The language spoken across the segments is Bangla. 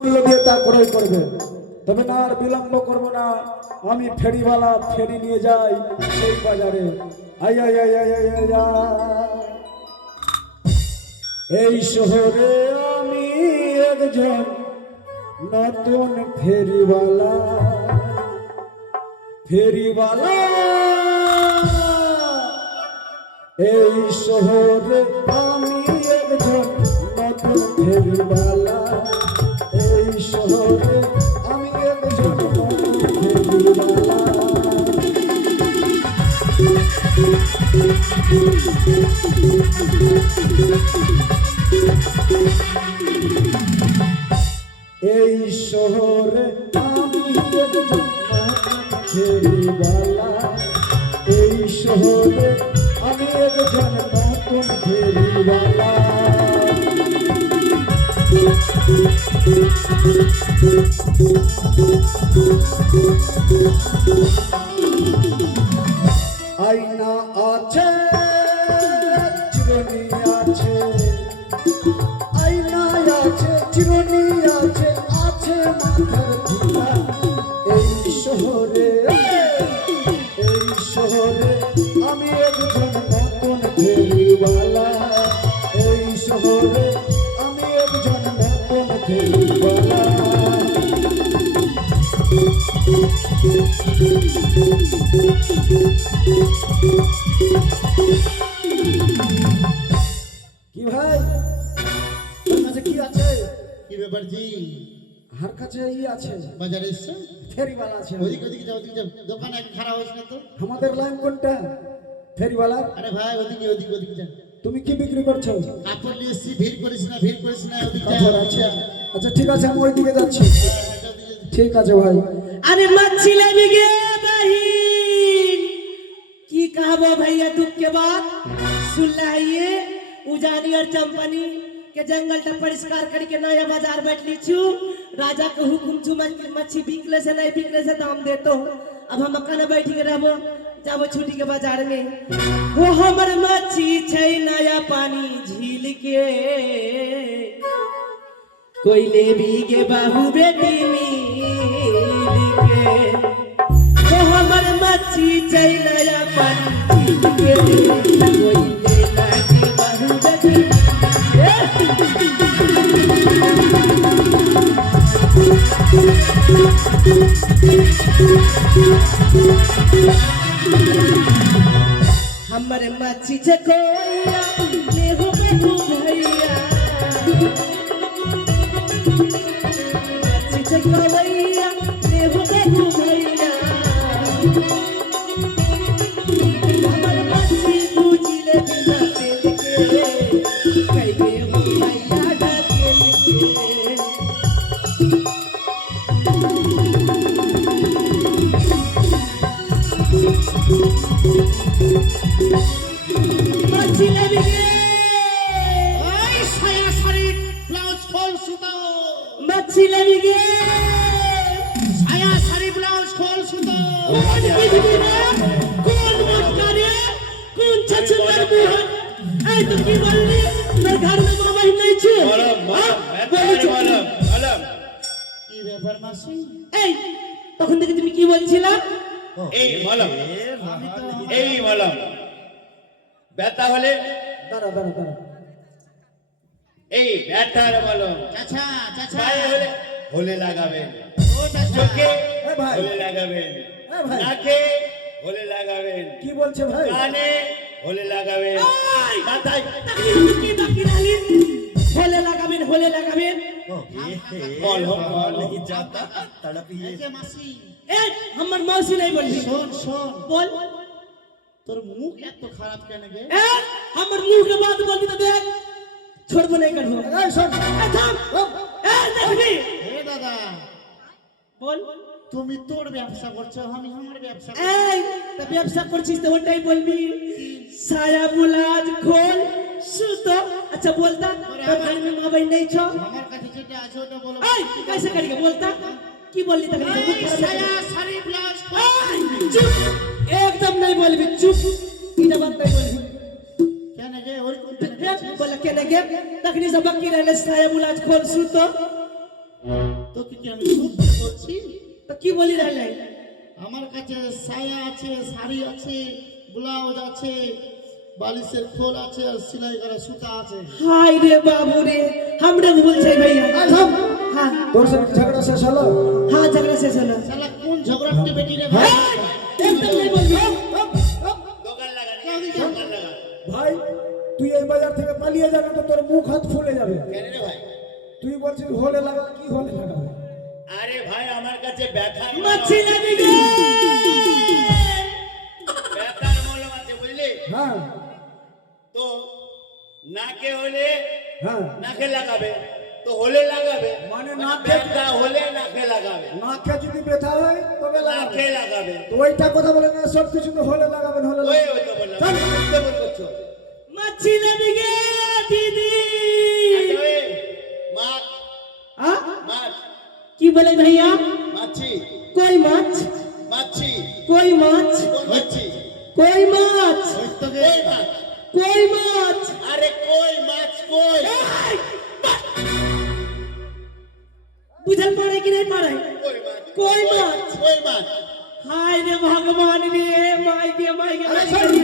মূল্য দিয়ে তা ক্রয় করবে। তবে না আর বিলম্ব করব না, আমি ফেরিওয়ালা ফেরি নিয়ে যাই সেই বাজারে। I I I I I I I. এই শহরে আমি একজন নতুন ফেরিওয়ালা, ফেরিওয়ালা। এই শহরে আমি একজন নতুন ফেরিওয়ালা, এই শহরে আমি একজন নতুন ফেরিওয়ালা। এই শহরে আমি একজন ফেরিওয়ালা, এই শহরে আমি একজন নতুন ফেরিওয়ালা। আয়না আছে, চিরুনি আছে, আয়না আছে, চিরুনি আছে, আছে মাথার ঝুলা। এই শহরে, এই শহরে আমি একজন নতুন ফেরিওয়ালা, এই শহরে আমি একজন নতুন ফেরিওয়ালা। কি ভাই, তোর কাছে কি আছে? কি ব্যাপার জি? হার কাছে ই আছে, বাজারে এসছো? ফেরিওয়ালা আছে। ওদিকে ওদিকে যাও, ওদিকে যাও, দোকানে এক খারাপ হয়েছে না তো? আমাদের লাইন কোনটা ফেরিওয়ালা? আরে ভাই ওদিকে ওদিকে ওদিকে যাও। তুমি কি বিক্রি করছো? কাপড় নিয়ে এসছি, ভিড় করিস না, ভিড় করিস না, ওদিকে যাও, কাপড় ওদিকে আছে? যাও। আচ্ছা ঠিক আছে, আমি ওইদিকে যাচ্ছি। ঠিক আছে ভাই। अरे मच्छी ले भी गे बहिन की कहबो भैया दुख के बाद सुन लाइए उजानी और चंपनी के जंगल टा परिष्कार करके नया बाजार बैठली छू। राजा के हुकुम छू मच्छी बिकले से नहीं बिकले से दाम देतो। अब हम अकन बैठ के रहबो जाबो छुट्टी के बाजार में। वो हमर मच्छी छै नया पानी झील के कोई ले भी गे बाहू बेटी मिल के। वो हमर मच्छी छै नया पानी झील के कोई ले लागे बाहू बेटी। हमर मच्छी छै कोइया ले हो बाबू भैया, मच्छी छै कोइया ले हो बाबू भैया। हमर मच्छी भूजी ले बिना तेल के कैले हो भैया ढकेल के। मच्छी ले भी गे, ওই সায়া শাড়ি ব্লাউজ খোল সুতো, मच्छी ले भी गे। সায়া শাড়ি ব্লাউজ খোল সুতো। कौन विधि रे, कौन मोटका रे, कौन छछुंदर मुंह। ऐ तो की बोलली मेरे घर में मामा ही नहीं छे। কি ব্যাপার মাসি? এই তখন থেকে তুমি কি বলছিলা? এই মলম, আমি তো এই মলম ব্যথা হলে দাঁড়া দাঁড়া দাঁড়া। এই ব্যথার মলম, চাচা চাচা পায়ে হলে হলে লাগাবেন, ও চাচা চোখে এ ভাই, হলে লাগাবেন, এ ভাই, নাকে হলে লাগাবেন, কি বলছে ভাই? কানে হলে লাগাবেন, এই মাথায় তাকলি কি বাকি রালি হলে লাগাবেন হলে লাগাবেন। মলম এই যে মাসি, এই আমার মৌসি নাই বলবি শোন শোন, বল। তোর মুখ এত খারাপ কেন গে? এ আমার মুখ के बात बोलबी तो देख छोड़बो नहीं करबो। এই শোন, ए थाम ए देखबी হে দাদা, बोल। তুমি তোর ব্যবসা করছো, আমি আমার ব্যবসা করছি। এই তা ব্যবসা করছিস তো ওটাই বলবি। साया बुलाज खोल सुतो। अच्छा बोलता तो घर में माँ बहन नहीं छो। আমার কাছে যেটা আছে ওটা বলো। এই कैसे करेगा बोलता की बोलली तक এই সায়া শাড়ি ব্লাউজ খোল। चुप एकदम नहीं बोलबी चुप इधर बात नहीं बोलबी। কেন গে ওই কোন बोला के लगे तकनी से बक्की रहले साया बुलाज खोल सुतो। তোকে কি আমি সত্যি বলছি? তো কি বলি রাখলে? আমার কাছে সায়া আছে, শাড়ি আছে, ব্লাউজ আছে, বালিশের খোল আছে, আর সেলাই করা সুতা আছে। হাই রে বাবু রে, আমরা ভুল চাই ভাইয়া। আয় থাম। হ্যাঁ তোর সাথে ঝগড়া শেষ হলো? হ্যাঁ, ঝগড়া শেষ হলো। শালা কোন ঝগড়াটি বেটি রে ভাই? একদম নাই বলবি। দোকান লাগা নাকি? দোকান লাগা। ভাই তুই এই বাজার থেকে পালিয়ে যাবে তো তোর মুখ হাত ফুলে যাবে। কেন রে ভাই? তুই বলছিস হলে লাগা, কি হলে লাগাবে? আরে ভাই আমার কাছে ব্যথার মাছি লাগি গে। ব্যথার মলম আছে বুঝলি? হ্যাঁ তো নাকে হলে হ্যাঁ, নাকে লাগাবে, তো হলে লাগাবে, মানে মানে নাকে- ব্যথা হলে নাকে লাগাবে, নাকে যদি ব্যথা হয় তবে লাগাবে। নাকে লাগাবে। তো ওইটা কথা বলে না, সব কিছু তো হলে লাগাবেন, হলে ওই লাগাবেন। ওই তো বললাম। চল। বুঝতে ভুল করছো। মাছি লাগি গে দিদি। আচ্ছা, ওই মাছ আ? মাছ কি বলে ভাইয়া? মাছি কই মাছ? মাছি কই মাছ? মাছি কই মাছ? ওই তোকে কই মাছ। কই মাছ? আরে কই মাছ কই এই! বুঝল পারে কি নাই পারে? কই মাছ কই মাছ? কই মাছ। হায় রে ভগবান রে, মাই গে মাই গে মাই গে।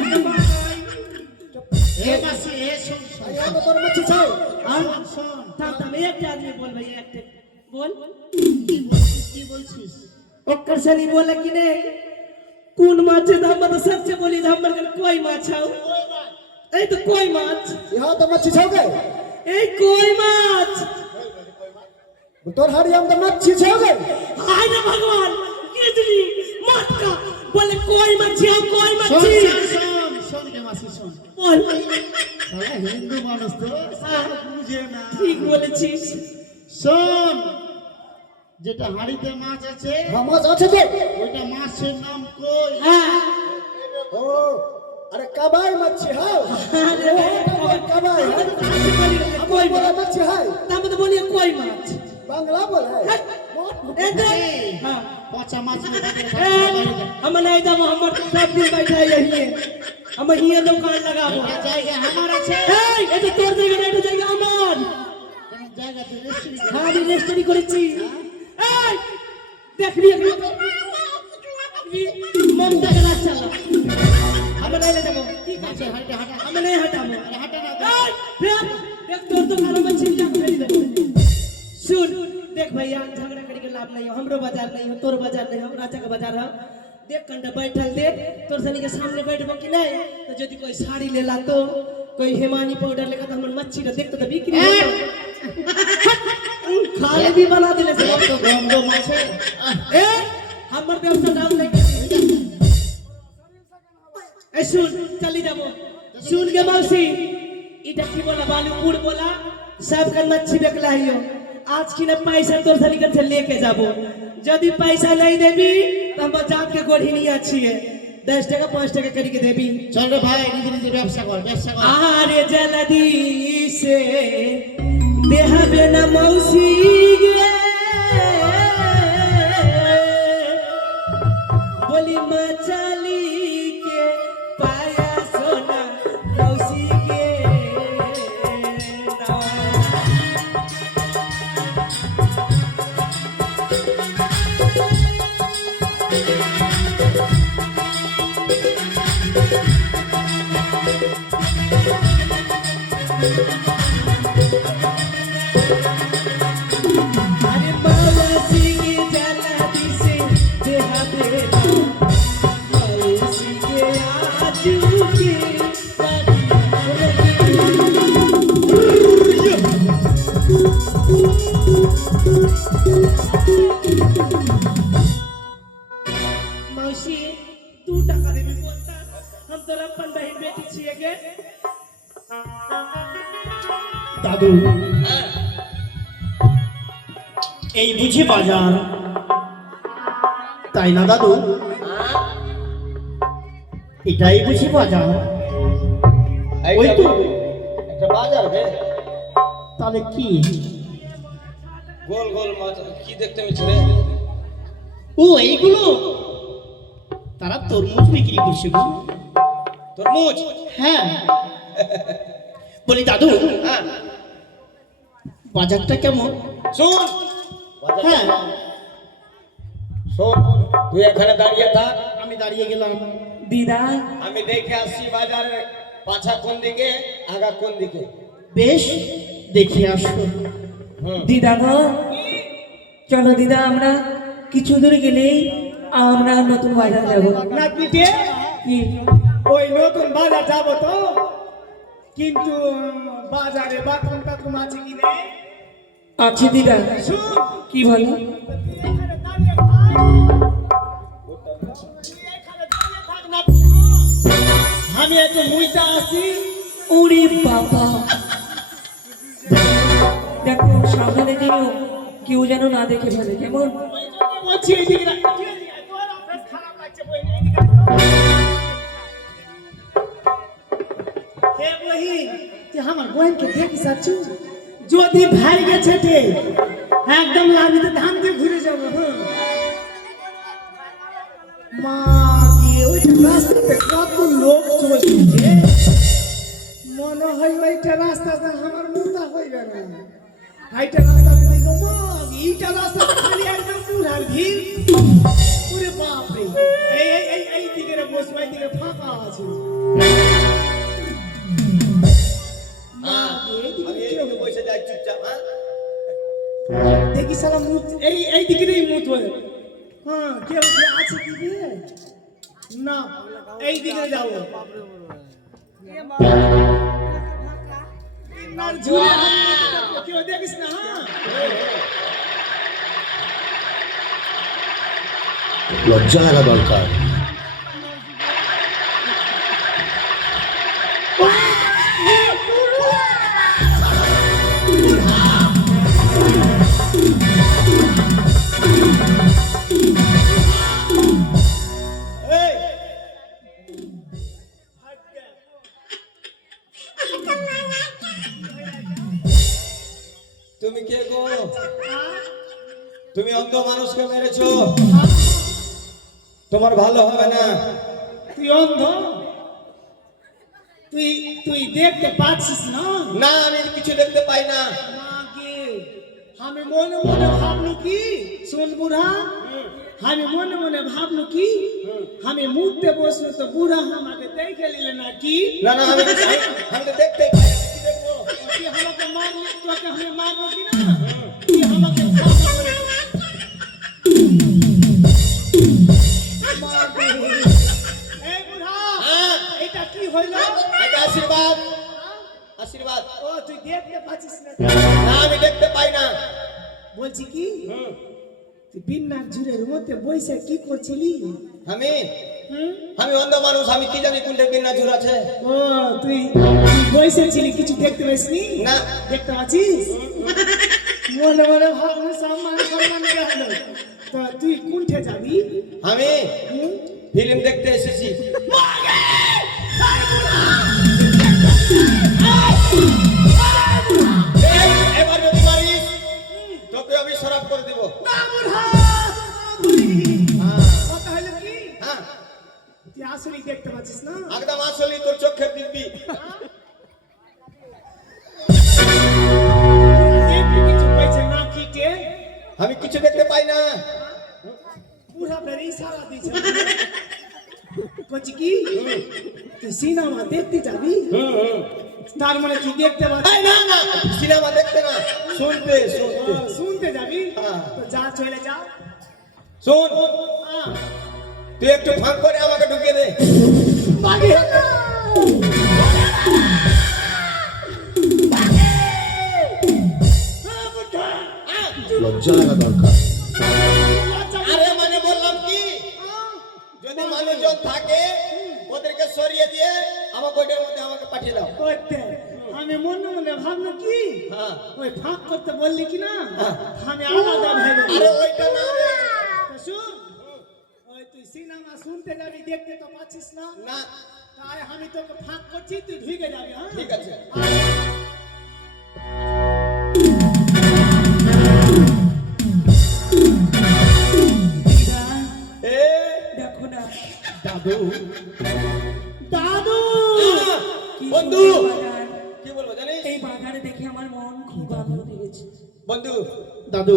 এ মাসি এ শোন শোন এই আগে তোর মাছি চাই। শোন শোন থাম থাম, একটা আদমি বল ভাইয়া, একটা বল। কি বলছিস? ओकर सनी बोला कि नहीं कौन माछ है? हम तो सबसे बोली हमर कन कोई माछ है। ए तो कोई माछ, यहाँ तो मच्छी छौगे, ए कोई माछ। तोर हरियम तो मच्छी छौगे। हाय रे भगवान, कितनी मत का बोले कोई मच्छी है, कोई শোন मच्छी। শোন শোন শোন কে মাসি শোন। बोल শালা হিন্দু মানুষ তো শালা বুঝে না। ठीक बोलेছিস। শোন, যেটা হাড়িতে মাছ আছে हाँ माछ আছে তো। ওইটা মাছের নাম কই। हां ओ अरे कबाई मच्छी है। अरे कबाई है। कोई बोला माछ, मच्छी है, तब तो बोलिए कोई माछ। बांग्ला बोला है। ए तो हां পচা মাছ हम नहीं जब हमर सब दिन बैठा यही हम हिये दुकान लगाबो। জায়গা আমার আছে। এই এটা তোর জায়গা না, এটা জায়গা আমার। কোন জায়গাতে রেস্টুরেন্ট হ্যাঁ আমি রেজিস্ট্রি করেছি। এই দেখবি মমতা কে না চালা আমরা নাই যাব। ঠিক আছে মাছের হাড়িটা হাঁটা আমরা নাই হটাবো। হাঁটা না। এই ফের দেখ তোর তো কারো में चिंता कर देबो। सुन देख भैया, झगड़ा करके लाभ नहीं हो, हमरो बाजार नहीं हो, तोर बाजार नहीं हो, राजा का बाजार हो। देख कंटा बैठल देख, तोर सनी के सामने बैठबो कि नहीं? तो यदि कोई साड़ी लेला तो कोई हेमानी पाउडर लेका तो हमर मच्छी रे देख तो बिक्री हो। खाले भी बना दिले से। তো গন্ধ মাছে ए हमर व्यवसाय डाउन नहीं कर। ए सुन चली जाबो। सुन के मौसी इटा की बोला बालूपुर बोला सब का मच्छी बेकला हियो। आज की ना पैसा तोर सनी के से लेके जाबो। यदि पैसा नहीं देबी तो हम जात के गोढ़ी नहीं अच्छी है, 10 টাকা 5 টাকা करके देबी। চল রে ভাই, নিজে নিজে ব্যবসা কর ব্যবসা কর। आरे जल्दी से देहबे न मौसी गे बोली मछली के पाया सोना मौसी गे ना। अरे मौसी के जल्दी से देहबे मौसी के आजू के मौसी 2 টাকা देबी बोलता हम तोर अपन बहन बेटी छिए के। দাদু এই বুঝি বাজার, তাই না দাদু? এটাই বুঝি বাজার। ওই তো একটা বাজার বে তাহলে কি? গোল গোল মাছ কি দেখতে পেয়েছি রে? ও এইগুলো তারা তরমুজ বিক্রি করছে গো। তরমুজ? হ্যাঁ বলি দাদু হ্যাঁ বাজারটা কেমন? শুন, হ্যাঁ শোন, তুই এখানে দাঁড়িয়ে থাক, আমি দাঁড়িয়ে গেলাম। দিদা আমি দেখে আসছি বাজারে পাছা কোন দিকে আগা কোন দিকে। বেশ, দেখে আসো। দিদা গো, চলো দিদা, আমরা কিছু দূর গেলেই আমরা নতুন বাজার যাব। নাতনিকে কি ওই নতুন বাজার যাব তো, কিন্তু বাজারে বাথরুম টাথরুম আছে কি রে? আছে দিদা? শুন, কি বলো? তুই এখানে দাঁড়িয়ে থাক। তুই এখানে দাঁড়িয়ে থাক না। আমি একটু মুইটা আসি। ওরে বাবা, দেখো সামনে যেও, কেউ যেন না দেখে ফেলে, কেমন? বলছি এইদিকে রাখ। তোর অভ্যাস খারাপ লাগছে বই, এইদিকে রাখ। হে বহিন, তুই আমার বোনকে দেখিস আছু? যদি ভাই গেছে ঠে একদম লাভিতে ধান দিয়ে ঘুরে যাবো। হ্যাঁ মা গিয়ে ওই রাস্তাতে কত লোক চলছে, মনে হয় ওইটা রাস্তাতে আমার মোটা হইবে না। এইটা রাস্তাতে দেখো মা, এইটা রাস্তাতে খালি একদম পুরার ভিড়। ওরে বাপ রে, এই এই এই এই দিকে রে বসবে, এই দিকে ফাঁকা আছে। মা গিয়ে এইদিকে আমি কেউ এইদিকে বসে যাই চুপচাপ। হ্যাঁ, দেখি সালা মুখ এই দিকে রে মুখ বলে। হ্যাঁ কেউ কি আছে কি রে? না, এই দিকে যাও। না ঝুলে হাত দিতে থাকো, কেউ দেখিস না। হ্যাঁ লজ্জা লাগা দরকার। তুমি কে গো? তুমি অন্ধ মানুষকে মেরেছো, তোমার ভালো হবে না। তুই অন্ধ? তুই তুই দেখতে পাচ্ছিস না? না, আমি কিছু দেখতে পাই না। মাগে, আমি মনে মনে ভাবলু কি, শোন বুড়া, আমি মনে মনে ভাবলু কি, আমি মুখতে বসলো তো বুড়া আমাকে দেখে নিলে না কি? না না, আমি আমি তো দেখতেই পাই না, কি দেখবো? তুই আমাকে মারলি, তোকে আমি মারবো কি না? তুই আমাকে খাবো করে। মাগে, এই বুড়া, হ্যাঁ, এটা কি হইলো? এটা আশীর্বাদ, আশীর্বাদ। ও তুই দেখতে পাচ্ছিস না? না, আমি দেখতে পাই না। বলছি কি, তুই বিন্নার ঝুড়ের মধ্যে বসে কি করছিলি? আমি হুম? আমি অন্ধ মানুষ, আমি কি জানি কোনটা বিনা জোর আছে। ও তুই বসেছিলি, কিছু দেখতে পাইসনি? না। দেখতে পাচ্ছিস? মনে মনে ভাবলো সম্মান সম্মান গেল। তো তুই কোনঠে যাবি? আমি হুম? ফিল্ম দেখতে এসেছি। এবার যদি মারিস তোকে আমি শরাব করে দেবো। না বুড়া! কথা হলো কি? হ্যাঁ, তুই আসলে দেখতে পাচ্ছিস না? একদম আসলে তোর চোখের দিব্যি। দেখবি কিছু পাইছে না কিটে? আমি কিছু দেখতে পাই না। বুড়া ফের ইশারা দিছে। কচ্ছি কি, তুই সিনেমা দেখতে যাবি? তার মানে তুই দেখতে পাচ্ছিস? এই না না, সিনেমা দেখতে না, শুনতে শুনতে। শুনতে যাবি? হ্যাঁ। তো যা, চলে যা। শোন, হ্যাঁ। তুই একটু ফাঁক করে আমাকে ঢুকিয়ে দে। বাগে! লজ্জা লাগা দরকার। আরে মানে বললাম কি, যদি মানুষজন থাকে ওদেরকে সরিয়ে দিয়ে আমাকে ওইটার মধ্যে আমাকে পাঠিয়ে দাও। করতে আমি মনে মনে ভাবলো কি, হ্যাঁ। ওই ফাঁক করতে বললি কি না, আমি আলাদা ভেবে আরে ওইটা না রে। তো শুন, ওই তুই সিনেমা শুনতে যাবি, দেখতে তো পাচ্ছিস না? না, তাই আমি তোকে ফাঁক করছি, তুই ঢুকে যাবি। হ্যাঁ ঠিক আছে। দিদা এ দেখো না, দাদু, দাদু কি বন্ধু, সুন্দর বাজার। কি বলবো জানিস? এই বাজারে দেখে আমার মন খুব পাগল হয়ে গেছে। বন্ধু দাদু।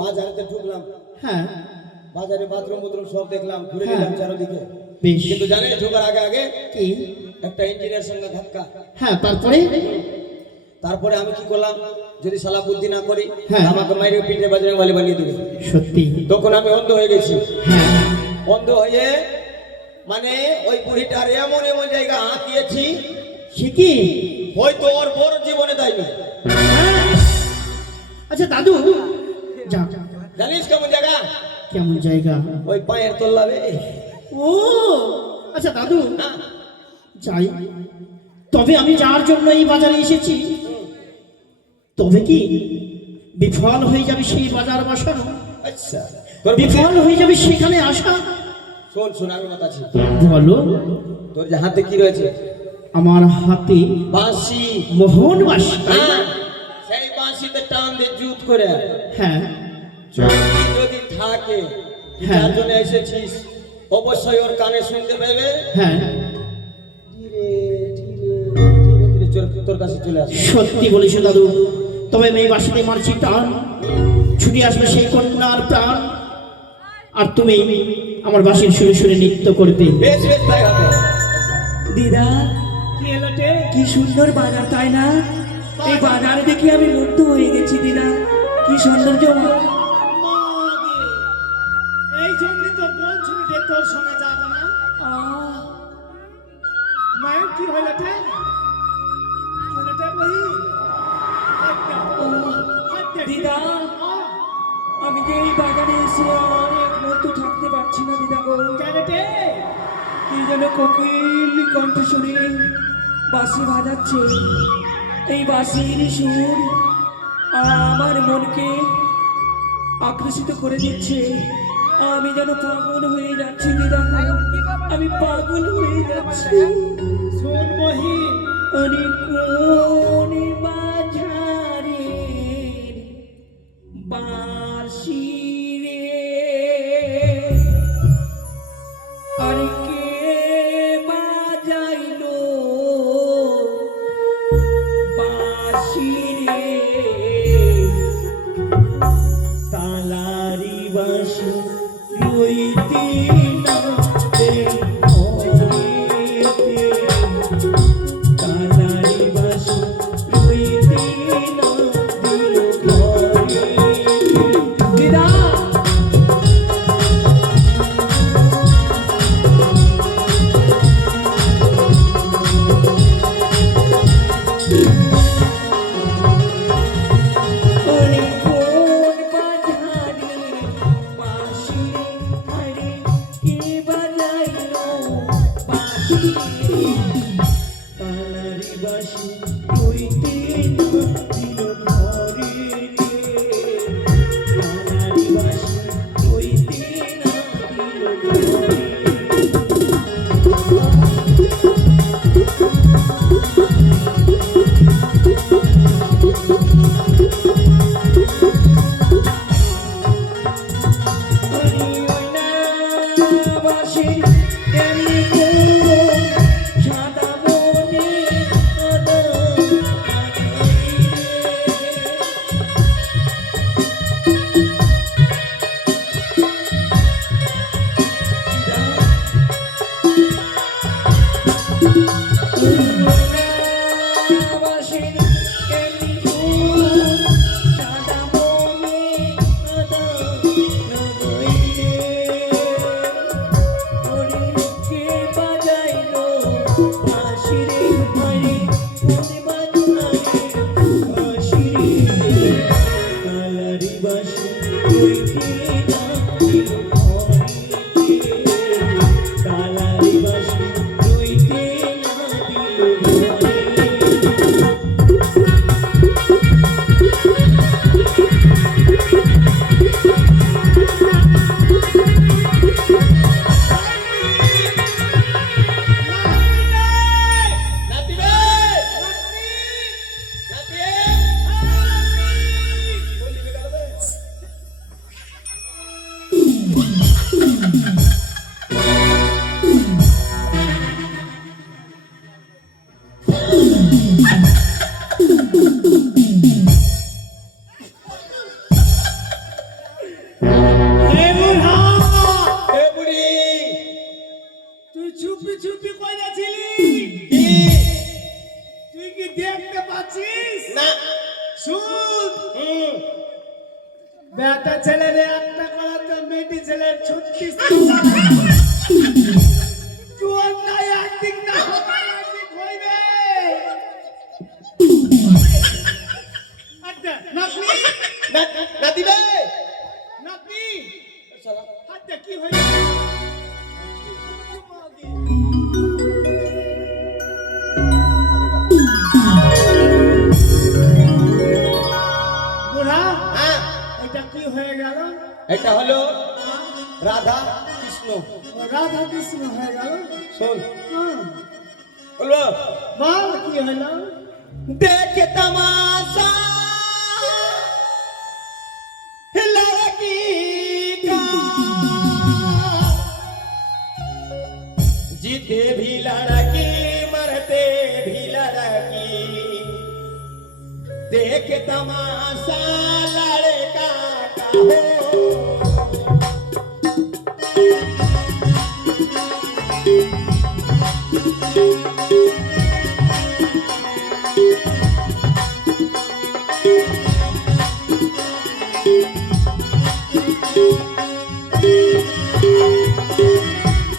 বাজারেতে ঢুকলাম, হ্যাঁ বাজারে বাথরুম বুথরুম সব দেখলাম, ঘুরে হ্যাঁ। নিলাম চারদিকে। বেশ। কিন্তু জানিস ঢোকার আগে আগে কি? একটা ইঞ্জিনিয়ার সঙ্গে ধাক্কা। হ্যাঁ তারপরে? তারপরে আমি কি করলাম, যদি শালা বুদ্ধি না করি হ্যাঁ। আমাকে মাইরে পিঠে বাজারে বালি বানিয়ে দিবে। সত্যি? তখন আমি অন্ধ হয়ে গেছি। হ্যাঁ। অন্ধ হয়ে মানে ওই বুড়িটার এমন এমন জায়গা হাত দিয়েছি, সে কি? হয়তো ওর বড় জীবনে দেয়নি। হ্যাঁ। আচ্ছা দাদু, যা। জানিস কেমন জায়গা? কেমন জায়গা? ওই পায়ের তল্লাবে। ও আচ্ছা দাদু, হ্যাঁ। যাই। তবে আমি যার জন্য এই বাজারে এসেছি, তবে কি বিফল হয়ে যাবে সেই বাজার বসানো? আচ্ছা তোর বিফল হয়ে যাবে সেখানে আসা? শোন শোন, আমি বলছি, বলো। তোর যে হাতে কি রয়েছে? আমার হাতে বাঁশি। মোহন বাঁশি। হ্যাঁ, সেই বাঁশিতে টান দিয়ে জুত করে হ্যাঁ যদি থাকে, হ্যাঁ। যার জন্য এসেছিস অবশ্যই ওর কানে শুনতে পাবে। হ্যাঁ ধীরে ধীরে ধীরে ধীরে তোর কাছে চলে আসবে। সত্যি বলেছো দাদু। তবে আমি এই বাঁশিতে মারছি টান, ছুটে আসবে সেই কন্যার প্রাণ, আর তুমি আমার বাঁশির সুরে সুরে নৃত্য করবে। বেশ বেশ তাই হবে। দিদা কি এলো রে? কি সুন্দর বাজার, তাই না? এই বাজার দেখে আমি মুগ্ধ হয়ে গেছি দিদা, কি সৌন্দর্য। মাগে, এই জন্য তো বলছিলি যে তোর সঙ্গে যাবে না। মায়ের কি হইল রে? দিদা আমি যে এই বাজারে এসে আর এক মুহূর্ত থাকতে পারছি না দিদা গো। কি যেন কোকিল কণ্ঠস্বরে বাঁশি বাজাচ্ছে, এই বাঁশির সুর আমার মনকে আকর্ষিত করে দিচ্ছে। আমি যেন পাগল হয়ে যাচ্ছি দিদা, আমি পাগল হয়ে যাচ্ছি। শোন মহিন, আরে কোন বাজারে বাঁশি রে, আরে কে বাজাইলো বাঁশি রে, তালারি বাঁশি রইতে না রে ঘরেতে, তালারি বাঁশি রইতে না দিল ঘরেতে। দিদা ওরে কোন বাজারে বাঁশি, আরে কে বাজাইলো বাঁশি, তালারি বাঁশি রইতে না দিল ঘরেতে, তালারি বাঁশি রইতে না দিল ঘরেতে। নাতিবে, নাতিয়ে, বললি বেটা বে? একটা ছেলের একটা করাতে মেয়েটি ছেলের 36 চুয়ান্নায় একদিক না একদিক হইবে আচ্ছা নাকি নাতি বে নাকি শালা আচ্ছা কি হইবে বুড়া হ্যাঁ এটা কি হয়ে গেল এটা হলো রাধা কৃষ্ণ রাধা কৃষ্ণ হয়ে গেল শোন হ্যাঁ বলবো বল কি হইল देख तमाशा लड़की का जीते भी लड़की मरते भी लड़की देख तमाशा लड़का का हो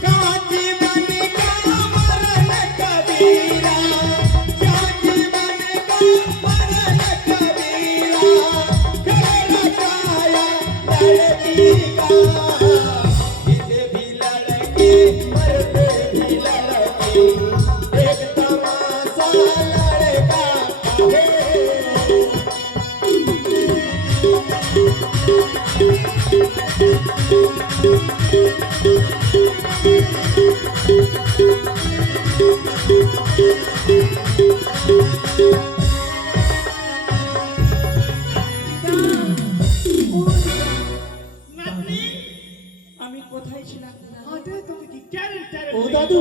काजी मन का मरन कबीरा काजी मन का मरन कबीरा घर काया लड़की का जीते भी लड़की मरते भी लड़की एक तमाशा लड़का है আমি কোথায় ছিলাম হাটে তোকে কি ক্যারেক্টার ও দাদু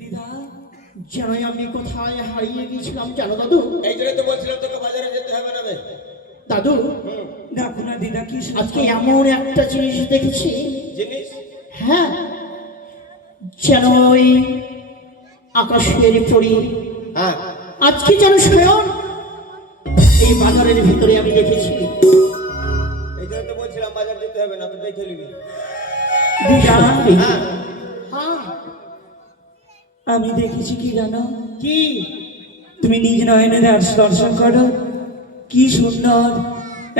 দিদা যেন আমি কোথায় হারিয়ে গিয়েছিলাম জানো দাদু এই জন্য তো বলছিলাম তোকে বাজারে যেতে হবে না বে দাদু দেখো না দিদা কি আজকে এমন একটা জিনিস দেখেছি জিনিস হ্যাঁ যেন ওই আকাশের পরি হ্যাঁ আজকে যেন স্বয়ং এই বাজারের ভিতরে আমি দেখেছি এই জন্য তো বলছিলাম বাজার যেতে হবে না তো দেখে নিবি দিদা হ্যাঁ হ্যাঁ আমি দেখেছি কি জানো কি তুমি নিজ নয়নে দর্শন করো কি সুন্দর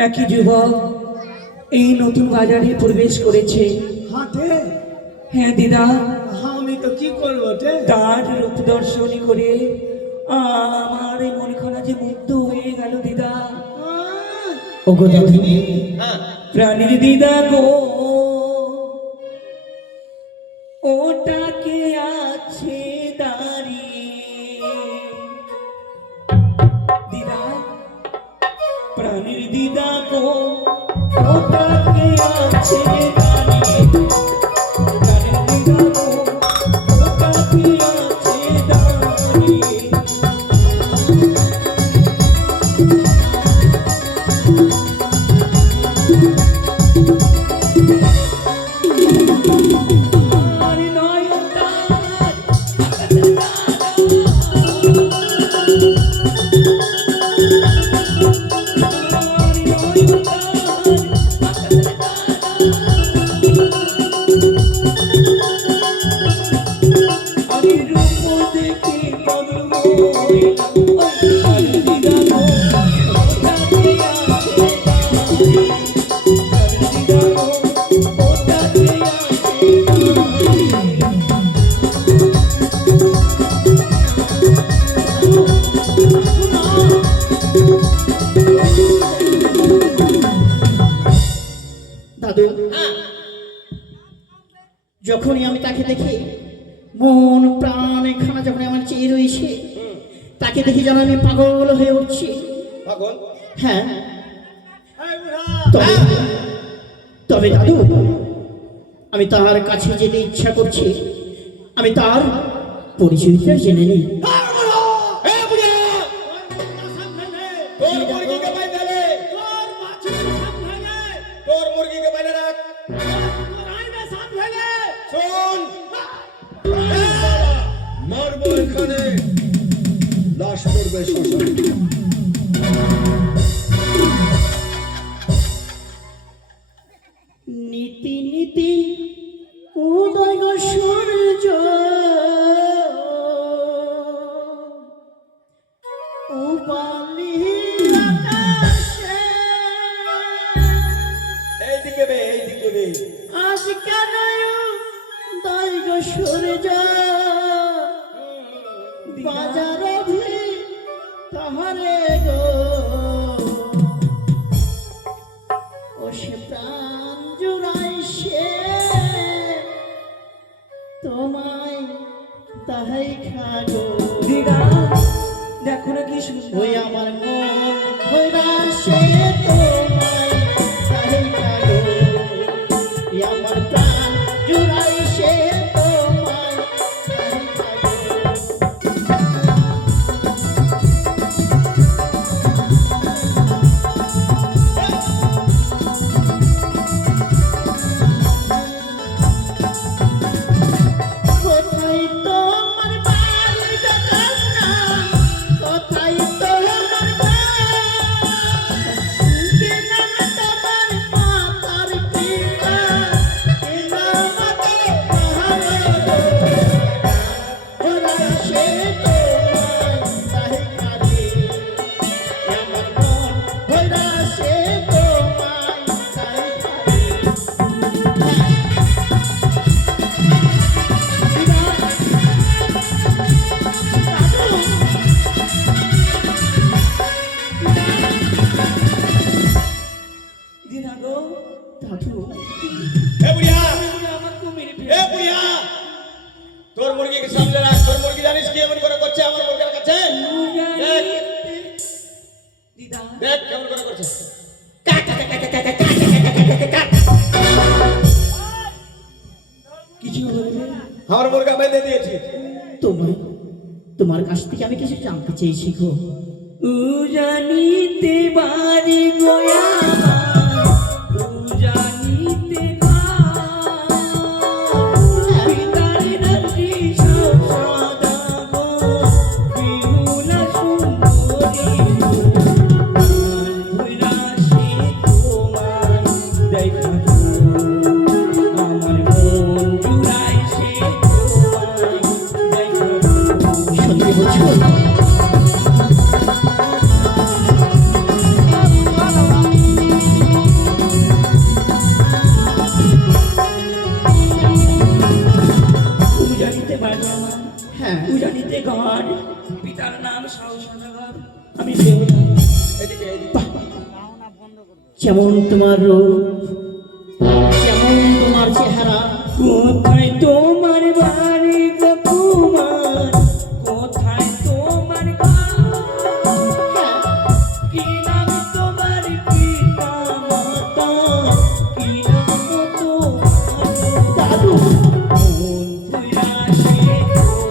একই যুবক এই নতুন বাজারে প্রবেশ করেছে হাটে হ্যাঁ দিদা আমি তো কি করবো রে তার রূপ দর্শনী করে আমার এই মনখানা যে মুগ্ধ হয়ে গেল দিদা ও গো দাদু হ্যাঁ প্রাণীর দিদা গো ওটাকে আছে দাঁড়িয়ে দিদা প্রাণীর দিদা গো ওটাকে আছে দাঁড়িয়ে প্রাণীর দিদা গো ওটাকে আছে দাঁড়িয়ে আর নয়নটা দাদু যখনই আমি তাকে দেখি মন প্রাণ এখানে যখন আমার চেয়ে রয়েছে তাকে দেখি যেন আমি পাগল হয়ে উঠছি পাগল হ্যাঁ এই বুড়া তবে তবে দাদু আমি তার কাছে যেতে ইচ্ছা করছি আমি তার পরিচয়টা জেনে নিই এ বুড়া সামনে তোর মুরগিকে বাইরে দে তোর বাছুর সামনে তোর মুরগিকে বাইরে রাখ তোর আইনা সামনে শোন মারবো এখানে লাশ পড়বে শ্মশানে নীতি নীতি উদয় গো সূর্য উপালি আকাশে এইদিকে বে, এইদিকে বে। আজ কেন উদয় গো সূর্য বাজার ভি তাহারে গো ও সে প্রাণ জুড়াই সে তোমায় তাহাই খাগো দিদা দেখো না কি সুন্দর। ওই আমার মন হইরা সে তোমায় তাহাই খাগো ওই আমার প্রাণ জুড়াই সে তোমায় তাহাই খাগো কোথায় তোমার বাড়ি গো কন্যা, কোথায় তোমার বাড়ি? কি নাম তোমার মাতার পিতা? কি নাম তোমার ওরা সে তোমায় তাহাই খাবে। আমার মন ওরা সে তোমায় তাহাই খাবে। দিদা গো দাদু এ বুড়িয়া, আমার কুমির এ বুড়িয়া, তোর মুরগিকে সামনে রাখ। তোর মুরগি জানিস কি এমন করে করছে আমার মুরগির কাছে? দেখ, দিদা দেখ কেমন করে করছে। কিছু বলবে? আমার মুরগা বেঁধে দিয়েছি। তোমার কাছ থেকে আমি কিছু জানতে চেয়েছি গো। উজানিতে বাড়ি গোয়া উজানিতে পিতারে রাত্রি সদা গো বিহুলা সুন্দরী ভুইরা সে তোমায় দেখা আমার মন জুড়াই সে তোমায় দেখা সত্যি বলছো? উজানিতে বাড়ি আমার হ্যাঁ উজানিতে ঘর পিতার নাম সহসানগর আমি বেহুলা এদিকে, এদিকে। বাহ! যেমন তোমার রূপ, যেমন তোমার চেহারা, কোথায় তোমার বাড়ি গো কুমার কোথায় তোমার ঘর কি নাম তোমার পিতা মাতা কি নাম তোমার দাদু মন পুরা সে তোমার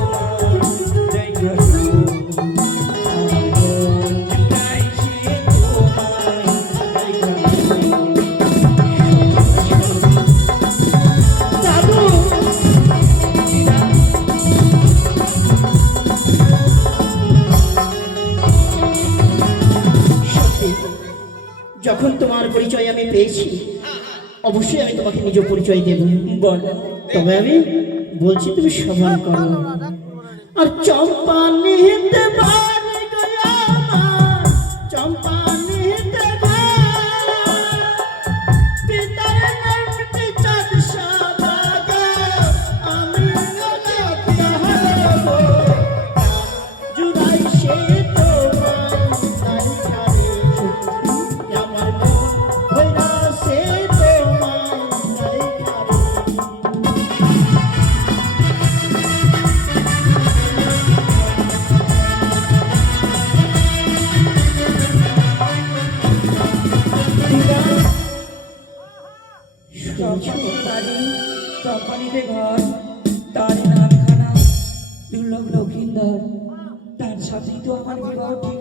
দেখা আমার মন জুড়াই সে তোমায় দেখা দাদু সত্যি, যখন তোমার পরিচয় আমি পেয়েছি অবশ্যই আমি তোমাকে নিজ পরিচয় দেব। বলো তবে আমি বলছি তুমি স্মরণ করো। আর চম্পা নিহিতে বাড়ি গয়া আমার, চম্পা নিহিতে পিতার নামটি চাঁদ সাদা গো, আমি জুড়াই সে তোমায় তাই খারে আমার মন হইরা সে তোমায় তাই খারে। বাড়ি চম্পানিতে ঘর তার নামখানা দুর্লভ লক্ষিন্দর তার সাথেই তো আমার বিবাহ ঠিক